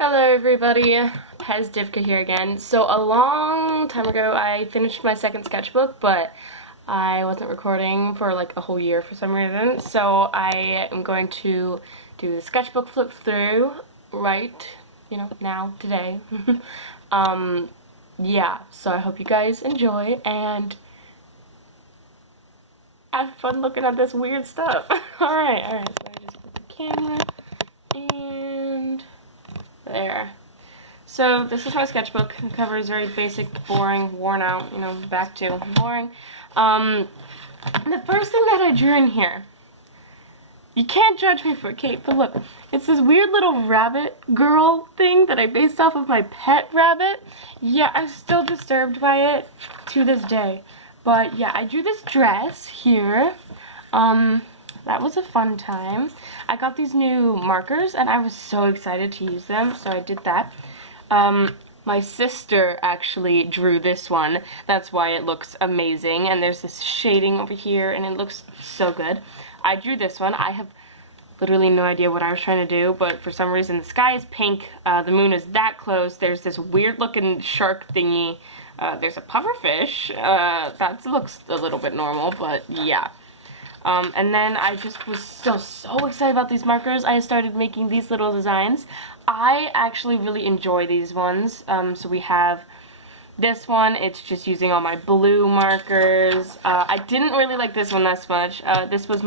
Hello everybody, Pez Divka here again. So a long time ago I finished my second sketchbook, but I wasn't recording for like a whole year for some reason. So I am going to do the sketchbook flip through right, now, today. um, yeah, so I hope you guys enjoy and have fun looking at this weird stuff. Alright, so I just put the camera and there. So this is my sketchbook. The cover is very basic, boring, worn out, back to boring. The first thing that I drew in here, you can't judge me for it, Kate, but look, it's this weird little rabbit girl thing that I based off of my pet rabbit. Yeah, I'm still disturbed by it to this day. But yeah, I drew this dress here. That was a fun time. I got these new markers and I was so excited to use them, so I did that. My sister actually drew this one. That's why it looks amazing. And there's this shading over here, and it looks so good. I drew this one. I have literally no idea what I was trying to do, but for some reason the sky is pink. The moon is that close. There's this weird-looking shark thingy. There's a pufferfish. That looks a little bit normal, but yeah. And then I just was so excited about these markers. I started making these little designs. I actually really enjoy these ones. So we have this one. It's just using all my blue markers. I didn't really like this one that much. This was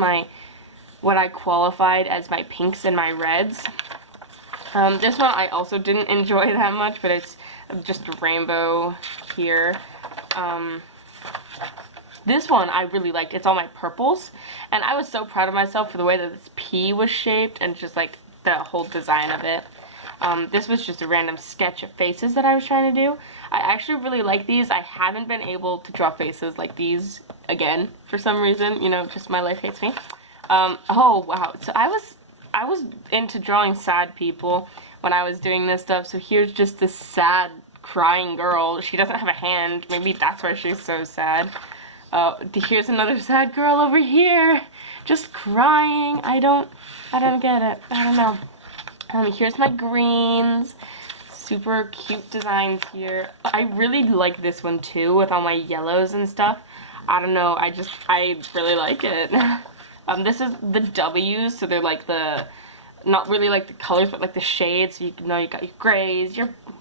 what I qualified as my pinks and my reds. This one I also didn't enjoy that much, but it's just a rainbow here. This one I really liked. It's all my purples, and I was so proud of myself for the way that this P was shaped and just like the whole design of it. This was just a random sketch of faces that I was trying to do. I actually really like these. I haven't been able to draw faces like these again for some reason. Just my life hates me. Oh wow. So I was into drawing sad people when I was doing this stuff. So here's just this sad crying girl. She doesn't have a hand. Maybe that's why she's so sad. Here's another sad girl over here, just crying. I don't get it. I don't know. Here's my greens. Super cute designs here. I really like this one too, with all my yellows and stuff. I don't know. I really like it. This is the W's, so they're like not really like the colors, but like the shades. So you got your grays,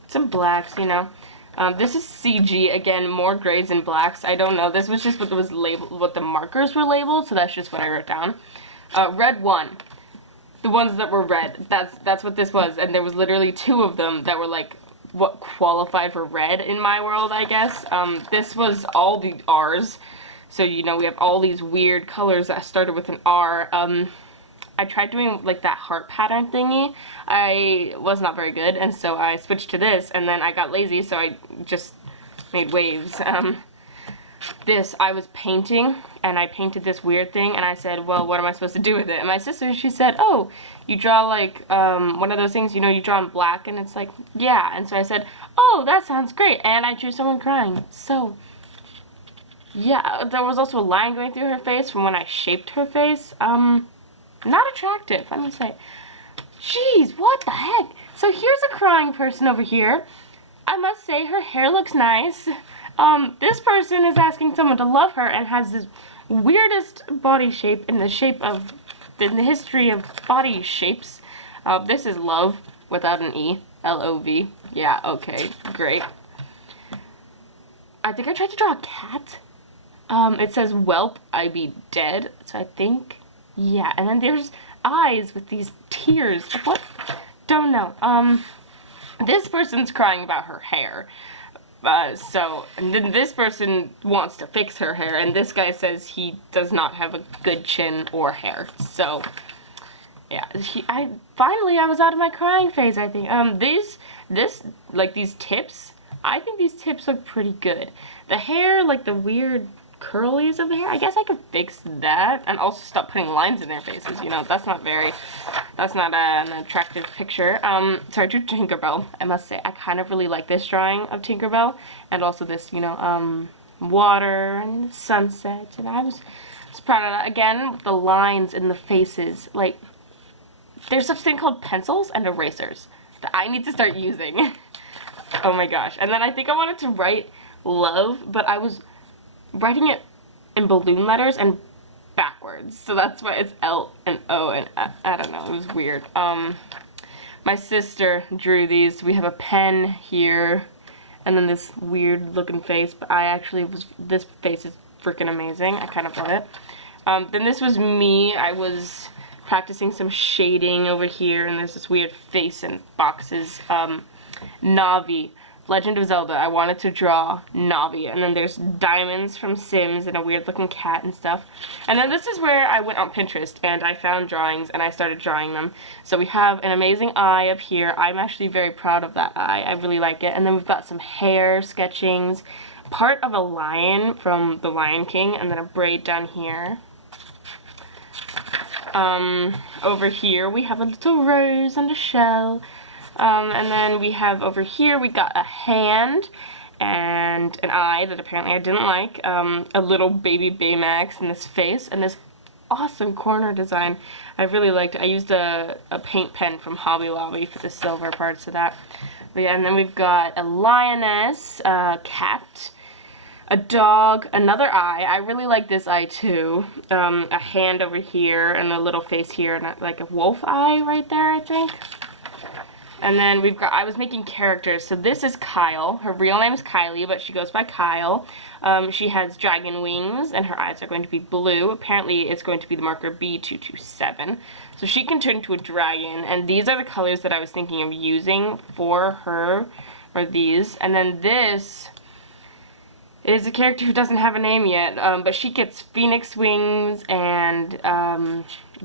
some blacks, This is CG, again, more grays and blacks. I don't know. This was just what was labeled, what the markers were labeled, so that's just what I wrote down. Red 1. The ones that were red. That's what this was, and there was literally 2 of them that were like what qualified for red in my world, I guess. This was all the R's. So, we have all these weird colors that started with an R. I tried doing like that heart pattern thingy. I was not very good, and so I switched to this, and then I got lazy, so I just made waves. This I was painting, and I painted this weird thing, and I said, well, what am I supposed to do with it? And my sister, she said, oh, you draw like one of those things, you draw in black, and it's like, yeah. And so I said, oh, that sounds great, and I drew someone crying. So yeah, there was also a line going through her face from when I shaped her face. Not attractive, let me say. Jeez, what the heck? So here's a crying person over here. I must say her hair looks nice. This person is asking someone to love her and has this weirdest body shape in the history of body shapes. This is love without an E. L-O-V. Yeah, okay, great. I think I tried to draw a cat. It says, whelp, I be dead. So I think, yeah. And then there's eyes with these tears. What? Don't know. This person's crying about her hair. And then this person wants to fix her hair, and this guy says he does not have a good chin or hair. So, yeah, finally I was out of my crying phase, I think. These tips, I think these tips look pretty good. The hair, like the weird curlies of the hair, I guess I could fix that, and also stop putting lines in their faces, that's not an attractive picture. So I drew Tinkerbell. I must say, I kind of really like this drawing of Tinkerbell, and also this, water and the sunset, and I was proud of that. Again, with the lines in the faces, like, there's such thing called pencils and erasers. that I need to start using. Oh my gosh. And then I think I wanted to write love, but I was writing it in balloon letters and backwards. So that's why it's L and O and I don't know. It was weird. My sister drew these. We have a pen here and then this weird looking face, but this face is freaking amazing. I kind of love it. Then this was me. I was practicing some shading over here, and there's this weird face and boxes. Navi, Legend of Zelda. I wanted to draw Navi, and then there's diamonds from Sims and a weird looking cat and stuff. And then this is where I went on Pinterest and I found drawings and I started drawing them. So we have an amazing eye up here. I'm actually very proud of that eye. I really like it. And then we've got some hair sketchings, part of a lion from The Lion King, and then a braid down here. Over here we have a little rose and a shell. And then we have over here, we got a hand and an eye that apparently I didn't like, a little baby Baymax in this face, and this awesome corner design. I really liked it. I used a paint pen from Hobby Lobby for the silver parts of that. But yeah, and then we've got a lioness, a cat, a dog, another eye. I really like this eye too. A hand over here and a little face here, and like a wolf eye right there, I think. And then I was making characters. So this is Kyle. Her real name is Kylie, but she goes by Kyle. She has dragon wings, and her eyes are going to be blue. Apparently, it's going to be the marker B227. So she can turn into a dragon, and these are the colors that I was thinking of using for her, or these. And then this is a character who doesn't have a name yet, but she gets phoenix wings, and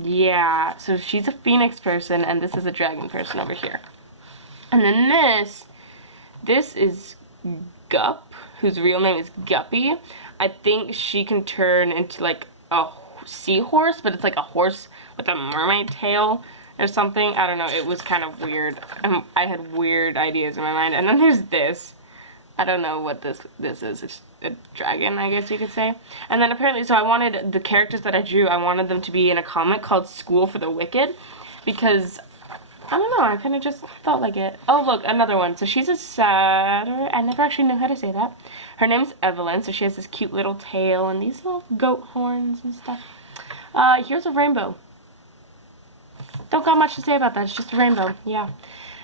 yeah, so she's a phoenix person, and this is a dragon person over here. And then this is Gup, whose real name is Guppy. I think she can turn into like a seahorse, but it's like a horse with a mermaid tail or something. I don't know, it was kind of weird. I had weird ideas in my mind. And then there's this. I don't know what this is. It's a dragon, I guess you could say. And then apparently, so I wanted the characters that I drew, I wanted them to be in a comic called School for the Wicked, because I don't know, I kind of just felt like it. Oh, look, another one. So she's a satyr. I never actually knew how to say that. Her name's Evelyn, so she has this cute little tail and these little goat horns and stuff. Here's a rainbow. Don't got much to say about that. It's just a rainbow. Yeah.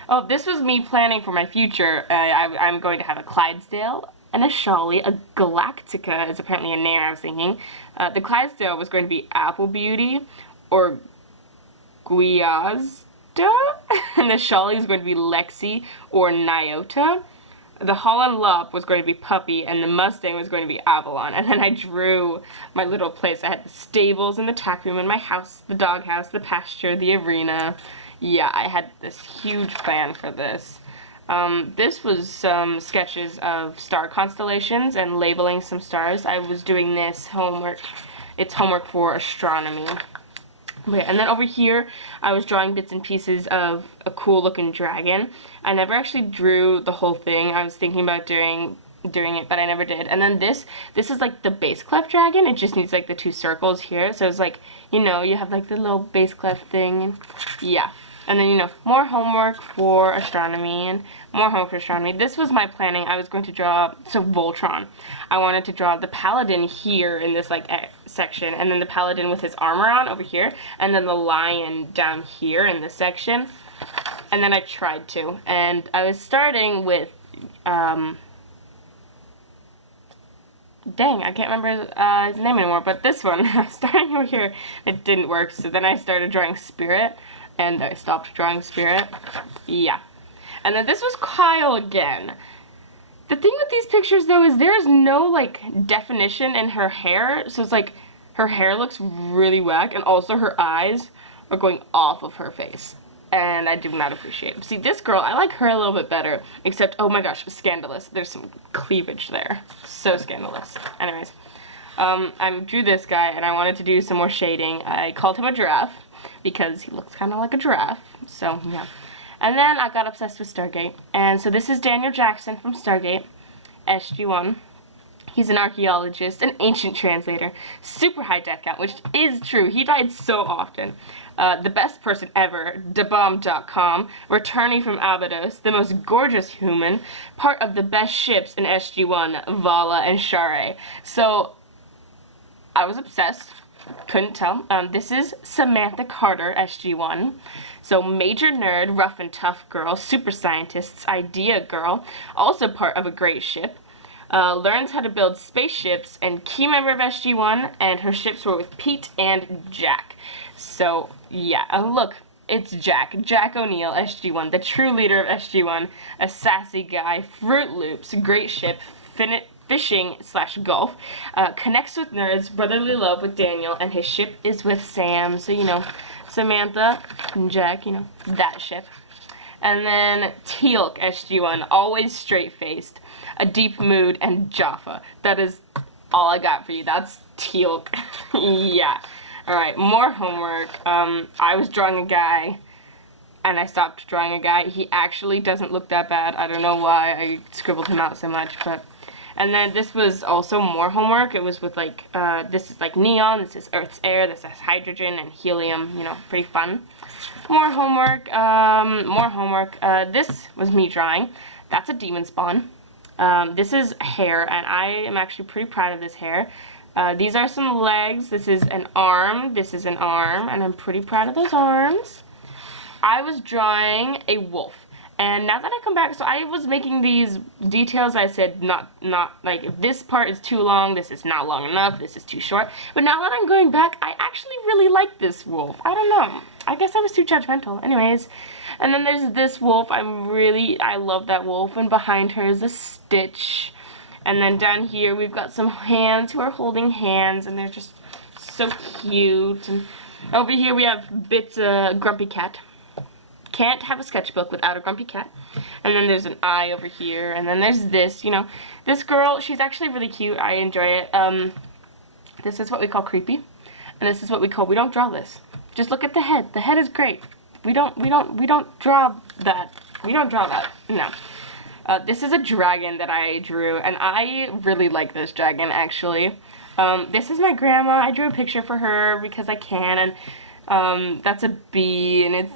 Oh, this was me planning for my future. I'm going to have a Clydesdale and a Sholly. A Galactica is apparently a name I was thinking. The Clydesdale was going to be Apple Beauty or Guiazda. And the Sholly was going to be Lexi or Nyota. The Holland Lup was going to be Puppy, and the Mustang was going to be Avalon. And then I drew my little place. I had the stables and the tack room in my house, the doghouse, the pasture, the arena. Yeah, I had this huge plan for this. This was some sketches of star constellations and labeling some stars. I was doing this homework. It's homework for astronomy. Okay, and then over here, I was drawing bits and pieces of a cool looking dragon. I never actually drew the whole thing. I was thinking about doing it, but I never did. And then this is like the base clef dragon. It just needs like the two circles here. So it's like, you know, you have like the little base clef thing. And yeah. And then, you know, more homework for astronomy and more homework for astronomy. This was my planning. I was going to draw, so Voltron. I wanted to draw the paladin here in this, like, section, and then the paladin with his armor on over here, and then the lion down here in this section. And then I tried to. And I was starting with, dang, I can't remember his name anymore, but this one. I was starting over here. It didn't work, so then I started drawing Spirit. And I stopped drawing Spirit. Yeah. And then this was Kyle again. The thing with these pictures, though, is there is no, like, definition in her hair. So it's like, her hair looks really whack, and also her eyes are going off of her face. And I do not appreciate it. See, this girl, I like her a little bit better. Except, oh my gosh, scandalous. There's some cleavage there. So scandalous. Anyways. I drew this guy, and I wanted to do some more shading. I called him a giraffe, because he looks kind of like a giraffe, so yeah. And then I got obsessed with Stargate, and so this is Daniel Jackson from Stargate, SG-1. He's an archaeologist, an ancient translator, super high death count, which is true. He died so often. The best person ever, debomb.com, returning from Abydos, the most gorgeous human, part of the best ships in SG-1, Vala and Share. So, I was obsessed. Couldn't tell. This is Samantha Carter, SG-1. So, major nerd, rough and tough girl, super scientist's idea girl, also part of a great ship. Learns how to build spaceships, and key member of SG-1, and her ships were with Pete and Jack. So, yeah, look, it's Jack O'Neill, SG-1, the true leader of SG-1, a sassy guy, Fruit Loops, great ship, fishing/golf, connects with nerds, brotherly love with Daniel, and his ship is with Sam, so, you know, Samantha and Jack, you know, that ship. And then Teal'c, SG-1, always straight-faced, a deep mood, and Jaffa. That is all I got for you. That's Teal'c. Yeah. Alright, more homework. I was drawing a guy, and I stopped drawing a guy. He actually doesn't look that bad. I don't know why I scribbled him out so much, but... And then this was also more homework. It was with, like, this is, like, neon, this is Earth's air, this is hydrogen and helium, you know, pretty fun. More homework, this was me drawing. That's a demon spawn. This is hair, and I am actually pretty proud of this hair. These are some legs, this is an arm, and I'm pretty proud of those arms. I was drawing a wolf. And now that I come back, so I was making these details, I said not, like, this part is too long, this is not long enough, this is too short. But now that I'm going back, I actually really like this wolf. I don't know. I guess I was too judgmental. Anyways, and then there's this wolf. I love that wolf. And behind her is a Stitch. And then down here, we've got some hands who are holding hands, and they're just so cute. And over here, we have Bits, Grumpy Cat. Can't have a sketchbook without a grumpy cat. And then there's an eye over here, and then there's this, you know, this girl, she's actually really cute. I enjoy it. This is what we call creepy, and this is what we call, we don't draw this. Just look at the head. The head is great. We don't draw that. We don't draw that. No. This is a dragon that I drew, and I really like this dragon, actually. This is my grandma. I drew a picture for her because I can, and that's a bee, and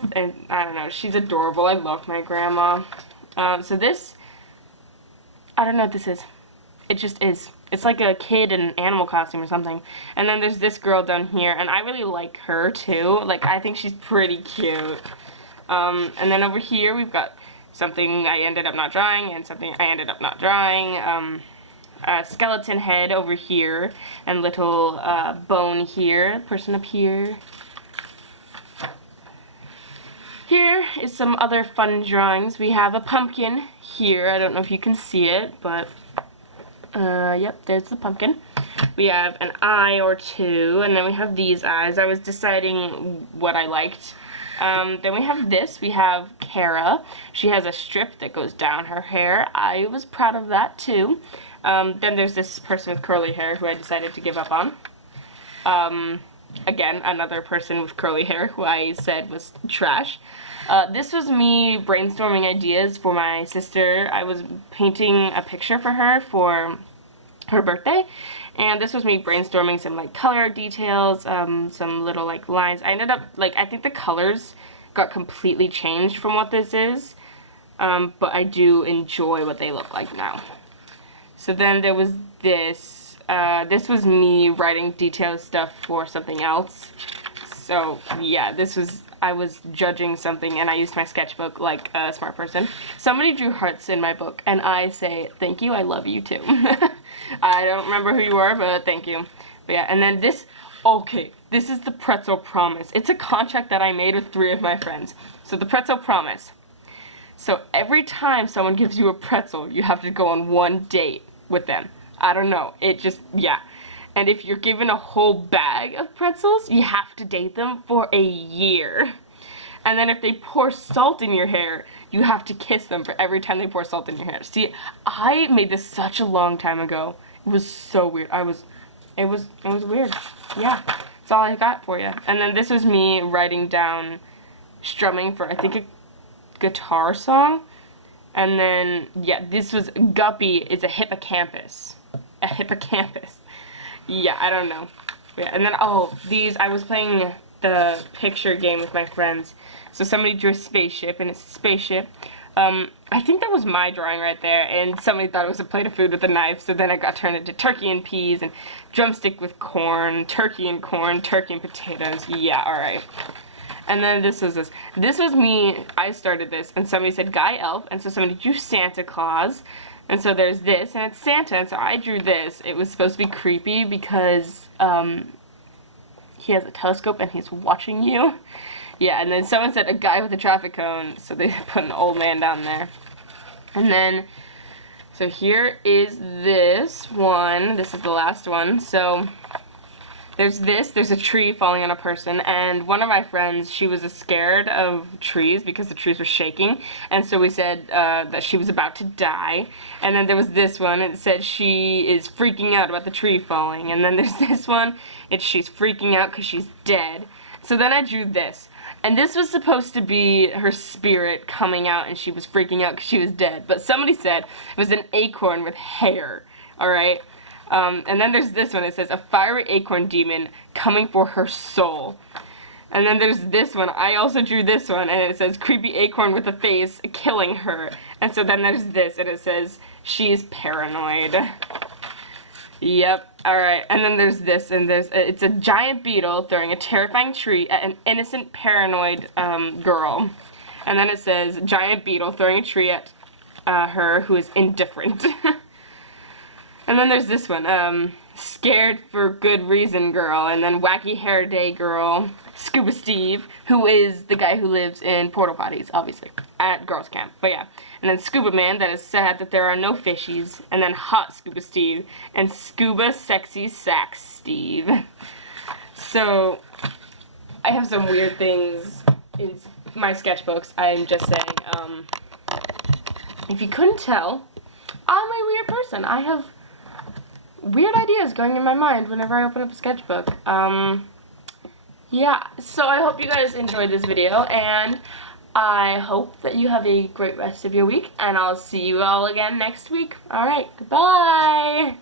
I don't know, she's adorable. I love my grandma. So this, I don't know what this is. It just is. It's like a kid in an animal costume or something. And then there's this girl down here, and I really like her too. Like, I think she's pretty cute. And then over here we've got something I ended up not drawing, and something I ended up not drawing. A skeleton head over here, and little bone here, person up here. Here is some other fun drawings. We have a pumpkin here. I don't know if you can see it, but yep, there's the pumpkin. We have an eye or two, and then we have these eyes. I was deciding what I liked. Then we have this. We have Kara. She has a strip that goes down her hair. I was proud of that too. Then there's this person with curly hair who I decided to give up on. Again, another person with curly hair who I said was trash. This was me brainstorming ideas for my sister. I was painting a picture for her birthday, and this was me brainstorming some, like, color details, some little, like, lines. I ended up, like, I think the colors got completely changed from what this is, but I do enjoy what they look like now. So then there was this. This was me writing detailed stuff for something else. So, yeah, I was judging something, and I used my sketchbook like a smart person. Somebody drew hearts in my book, and I say, thank you, I love you too. I don't remember who you are, but thank you. But yeah, and then this, okay, this is the pretzel promise. It's a contract that I made with 3 of my friends. So the pretzel promise. So every time someone gives you a pretzel, you have to go on 1 date with them. I don't know, it just, yeah. And if you're given a whole bag of pretzels, you have to date them for a year. And then if they pour salt in your hair, you have to kiss them for every time they pour salt in your hair. See, I made this such a long time ago. It was so weird. It was weird. Yeah, that's all I got for you. And then this was me writing down, strumming for, I think, a guitar song. And then, yeah, this was Guppy is a hippocampus. a hippocampus. Yeah, I don't know. Yeah, and then, oh, these, I was playing the picture game with my friends. So somebody drew a spaceship, and it's a spaceship. I think that was my drawing right there, and somebody thought it was a plate of food with a knife, so then it got turned into turkey and peas, and drumstick with corn, turkey and potatoes. Yeah, alright. And then this was this. This was me, I started this, and somebody said Guy Elf, and so somebody drew Santa Claus. And so there's this, and it's Santa, and so I drew this. It was supposed to be creepy because, he has a telescope and he's watching you. Yeah, and then someone said a guy with a traffic cone, so they put an old man down there. And then, so here is this one. This is the last one. So, there's this. There's a tree falling on a person, and one of my friends, she was scared of trees because the trees were shaking, and so we said that she was about to die. And then there was this one, and it said she is freaking out about the tree falling. And then there's this one, she's freaking out because she's dead. So then I drew this. And this was supposed to be her spirit coming out, and she was freaking out because she was dead. But somebody said it was an acorn with hair, alright? And then there's this one. It says, a fiery acorn demon coming for her soul. And then there's this one. I also drew this one, and it says, creepy acorn with a face killing her. And so then there's this, and it says, she's paranoid. Yep. Alright. And then there's this, and it's a giant beetle throwing a terrifying tree at an innocent, paranoid girl. And then it says, giant beetle throwing a tree at her who is indifferent. And then there's this one, scared for good reason girl, and then wacky hair day girl, Scuba Steve, who is the guy who lives in porta potties, obviously, at girls camp, but yeah. And then Scuba Man, that is sad that there are no fishies, and then hot Scuba Steve, and Scuba Sexy Sax Steve. So, I have some weird things in my sketchbooks. I'm just saying, if you couldn't tell, I'm a weird person. I have weird ideas going in my mind whenever I open up a sketchbook. Yeah, so I hope you guys enjoyed this video, and I hope that you have a great rest of your week, and I'll see you all again next week. Alright, goodbye!